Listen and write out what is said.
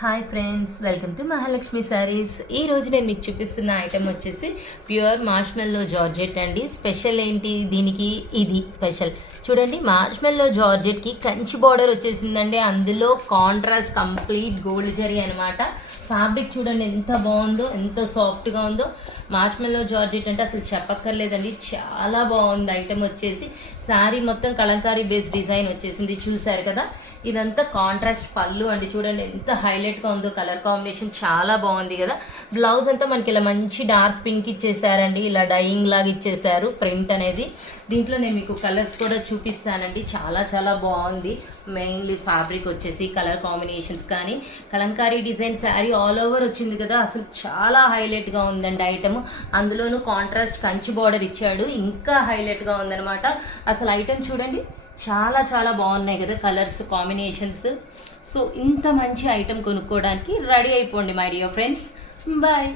Hi friends, welcome to Mahalakshmi saris. ఈ రోజు నేను మీకు చూపిస్తున్న ఐటెం వచ్చేసి ప్యూర్ మార్ష్మెల్లో జార్జెట్ అండి. స్పెషల్ ఏంటి దీనికి, ఇది స్పెషల్ చూడండి. మార్ష్మెల్లో జార్జెట్కి కంచి బార్డర్ వచ్చేసిందండి. అందులో కాంట్రాస్ట్ కంప్లీట్ గోల్డ్ జరీ అనమాట. ఫ్యాబ్రిక్ చూడండి ఎంత బాగుందో, ఎంత సాఫ్ట్గా ఉందో. మార్ష్మెల్లో జార్జెట్ అంటే అసలు చెప్పక్కర్లేదండి, చాలా బాగుంది ఐటెం వచ్చేసి. శారీ మొత్తం కలంకారీ బేస్ డిజైన్ వచ్చేసింది, చూసారు కదా. ఇదంతా కాంట్రాస్ట్ పళ్ళు అండి, చూడండి ఎంత హైలైట్గా ఉందో. కలర్ కాంబినేషన్ చాలా బాగుంది కదా. బ్లౌజ్ అంతా మనకి ఇలా మంచి డార్క్ పింక్ ఇచ్చేసారండి, ఇలా డైయింగ్ లాగా ఇచ్చేసారు ప్రింట్ అనేది. దీంట్లో నేను మీకు కలర్స్ కూడా చూపిస్తానండి, చాలా చాలా బాగుంది. మెయిన్లీ ఫ్యాబ్రిక్ వచ్చేసి కలర్ కాంబినేషన్స్ కానీ Kalamkari design sari all over వచ్చింది కదా, అసలు చాలా హైలైట్గా ఉందండి ఐటమ్. అందులోనూ కాంట్రాస్ట్ కంచి బార్డర్ ఇచ్చాడు, ఇంకా హైలైట్గా ఉందన్నమాట. అసలు ఐటమ్ చూడండి, చాలా చాలా బాగున్నాయి కదా కలర్స్ కాంబినేషన్స్. సో ఇంత మంచి ఐటమ్ కొనుక్కోవడానికి రెడీ అయిపోండి మై డియర్ ఫ్రెండ్స్. బాయ్.